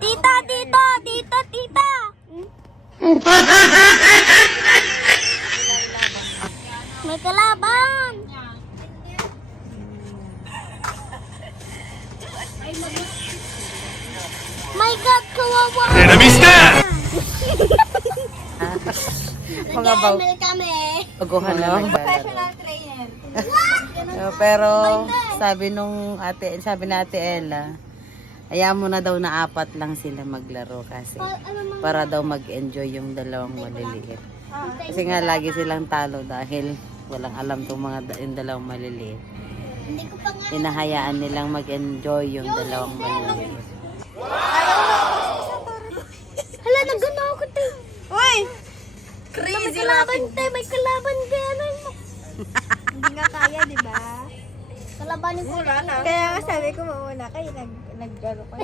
Tita, dito! Dito, tita! May kalaban! My God, kawawa! Enemies dead! Mga baw. Nag-ML kami. Baguhan na naglalaro. Professional trainer. Pero sabi na Ate Ella, hayaan mo na daw na 4 lang sila maglaro kasi para daw mag-enjoy yung dalawang maliliit. Kasi nga lagi silang talo dahil walang alam tong yung dalawang maliliit. Hindi ko pa nga. Hinahayaan nilang mag-enjoy yung dalawang maliliit. Hala, nagano ako, te. Uy! May Crazy kalaban, te. May kalaban, gano'n mo. Hindi nga kaya, di ba? Kalabanin ko. Wala na. Kaya nga sabi ko mauna kayo, naggaro kayo.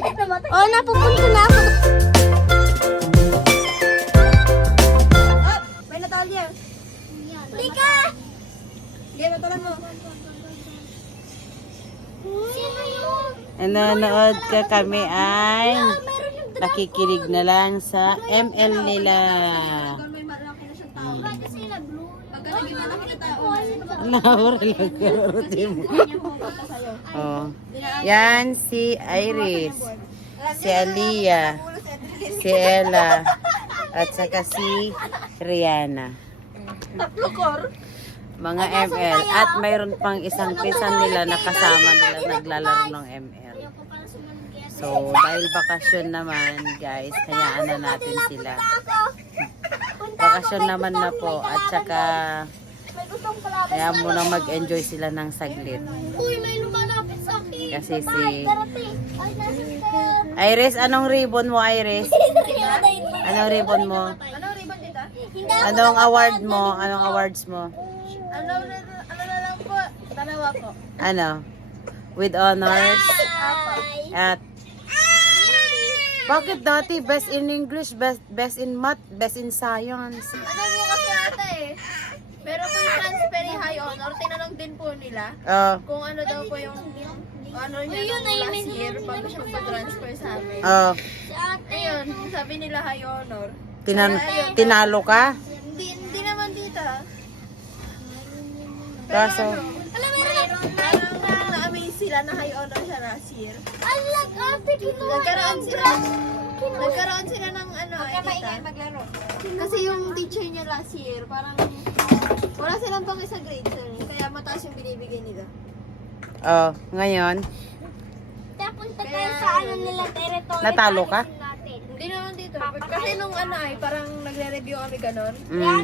Oh, napupunta na ako. Oh! May natalya. Lika! Game, natulan mo. Sino yun? Nanonood ka kami ay Meron yung nakikinig na lang sa ML nila. May malaki na siyang tao. kasi nag-blue. Pagka naging malaki na tao. Laura lang karote mo. Oh. Yan si Iris, si Aliyah, si Ella, at saka si Rihanna. Tatlo kor. Mga ML. At mayroon pang isang pisan nila na kasama nila naglalaro ng ML. So, dahil bakasyon naman, guys, hayaan na natin sila. Bakasyon naman na po. At saka, May gustong kalaban. hayaan mo na mag-enjoy sila ng saglit. Uy, may lumalapit sa akin. Kasi Babae, si karate. Ay, nasa Iris, anong ribbon mo, Iris? Anong ribbon mo? Ano ribbon dito? Anong award mo? Anong awards mo? Ano na lang po? Dalawa po. Ano? With honors? At bakit dati best in English, best in math, best in science? Ano mo kasi ate eh. Meron po yung transfer high honor. Tinanong din po nila Oh, kung ano daw po yung ano niya nung last year bago siya pa-transfer sa amin. oh, Ayun, sabi nila high honor. tinalo ka? Hindi naman dito. Kaso, Parang na-amaze sila na high honor siya last year. Alag, ate, Nagkaroon sila ng ano, maglaro. Kasi yung teacher niya last year, parang wala silang pang isa grade sir. Kaya mataas yung binibigay nila. oh, ngayon, Punta tayo sa ano nila, territory. Natalo ka? natin. Hindi naman dito. Kasi nung ano ay, parang nagre-review kami ganon. mm,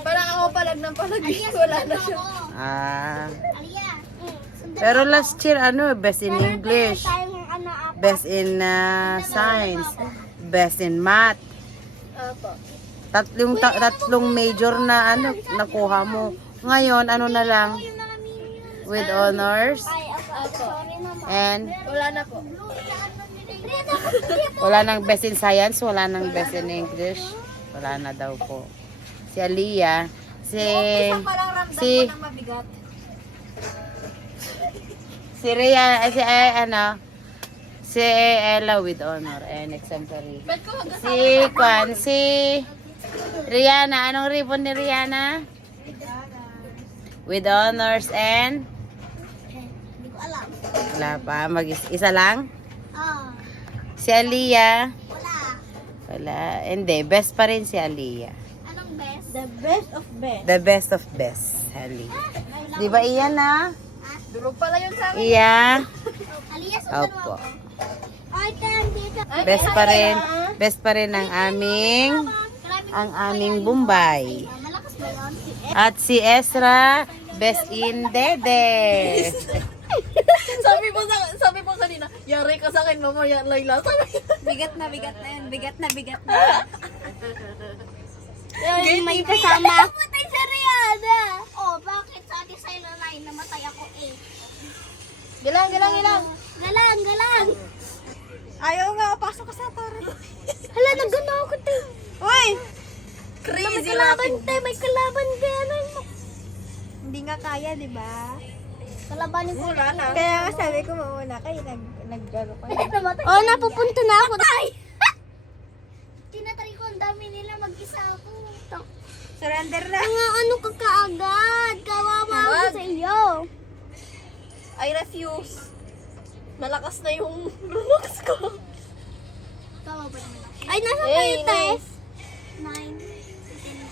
Parang ako palag ng palag, wala na siya. Aliyah. pero last year, ano, best in English, Tayong ano, best in science, best in math. Apo. Tatlong major na ano, nakuha mo. Ngayon, ano na lang, with honors, sorry naman. and Wala na po. wala nang best in science, wala nang best in English. Wala na daw po. Si Aliyah, Parang ramdam si ko ng mabigat. si Rhea, si Ella with honor and exemplary. Ba't ko hanggang Si Rihanna, anong ribbon ni Rihanna? With honors and Hindi ko alam. wala pa, isa lang. Ah, Si Aliyah, wala. wala, hindi, best pa rin si Aliyah. Anong best? the best of best. The best of best, Aliyah. Di ba iyan na? Durog pala yun sa akin. Iya. Aliyah, sundan mo Opo. ako. Ay, tayo dito. Best pa rin ang aming Bombay. Malakas ba yun? At si Ezra, best in Dede. sabi po kanina, yari ka sa akin mamaya, Layla. Sabi, bigat na yun. Bigat na. Yun, may kasama. Namatay si Rihanna. Oh, bakit sa ating sa'yo na line, namatay ako eh. Galang. Galang. Ayaw nga, pasok ka sa para. Hala, nagano ako, te. Uy! May Crazy kalaban, te. May kalaban, gano'n mo. Hindi nga kaya, di ba? Kalabanin ko. Wala na. Kaya nga sabi ko mauna kayo, naggaro kayo. Oh, napupunta na ako. Ay! dami nila, mag-isa ako. Surrender na. Mga ano ka kaagad, kawawa ako Wag. sa iyo. I refuse. Malakas na yung Roblox ko. Kawawa naman ako. Ay, nasa Hey, kayo, Tess? nice. 9.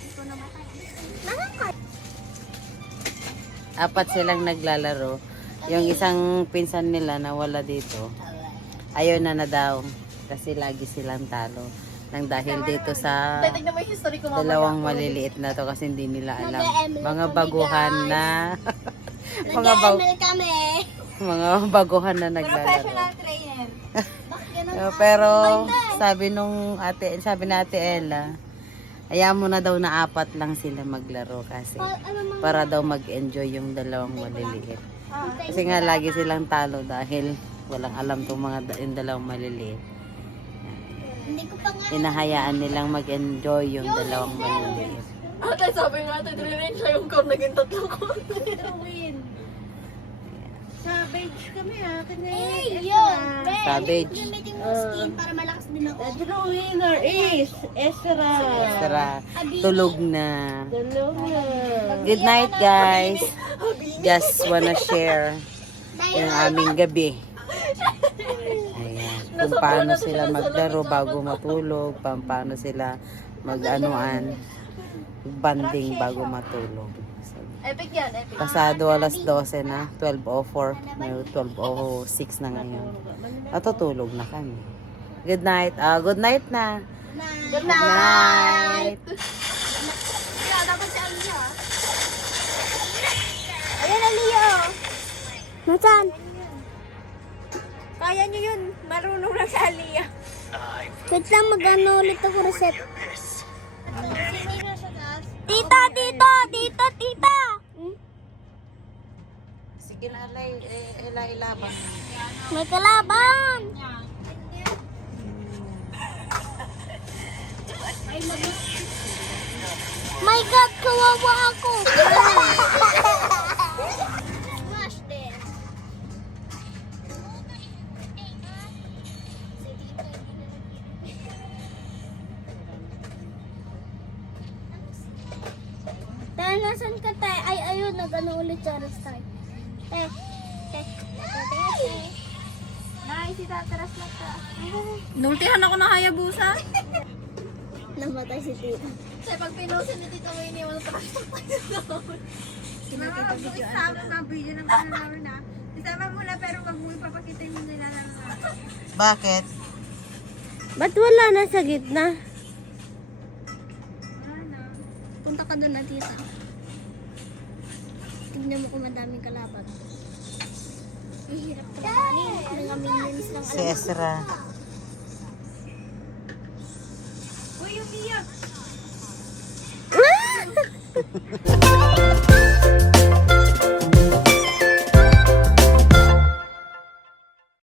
Ito namatay. Nasaan ka? Apat silang naglalaro. Yung isang pinsan nila na wala dito, ayaw na daw. Kasi lagi silang talo. Nang dahil dito sa Tignan mo yung history ko mamaya. dalawang maliliit na to kasi hindi nila alam. Nag-ML Mga kami, baguhan guys. na Nag-ML kami. mga baguhan na naglalaro. Professional trainer. Bakit ganun? Pero sabi na Ate Ella, hayaan mo na daw na apat lang sila maglaro kasi Ano para daw mag-enjoy yung dalawang maliliit. Kasi nga lagi silang talo dahil walang alam tong yung dalawang maliliit. Hindi ko pa nga. Hinahayaan nilang mag-enjoy yung dalawang maliliit. Ate, sabi nga ate, drill siya yung core, naging tatlo ko. Savage kami ha. Hey, yun. Savage. Gamitin mo skin para malakas din ako. The winner is Ezra. Tara, tulog na. Tulog na. Good night guys. Just wanna share yung aming gabi. Ayan. Kung paano sila maglaro bago matulog, paano sila mag-anuan, banding bago matulog. So, Epic yan, epic. pasado alas 12 na, 12:04, may 12:06 na ngayon. Natutulog na kami. Good night. Good night na. Good Good night. Kaya dapat si Aliyah. Ayan, Aliyah. Nasaan? Kaya nyo yun. Marunong na sa Aliyah. Wait lang, mag-ano ulit ako reset. Tita, tita, tita, tita. Sige na, ilaban. May kalaban. My God, kawawa ako. Smash them. Tayo, nasan ka tayo? Ay, ayun, nag-ano ulit sa restart. Nice, itataras na ka. Nultihan ako ng Hayabusa. Namatay si tita. Kasi pag pinusin ni Tito Winnie, wala pa tayo Mama, mag-isama mga video ng kanalaw na. Isama mo na pero wag mo ipapakita yung nilalaro na. Bakit? Ba't wala na sa gitna? Ano? Punta ka doon na, tita. Tignan mo kung madaming kalaban. Ang hirap kalabanin. Mga minions lang Si Ezra. Uy, umiyak!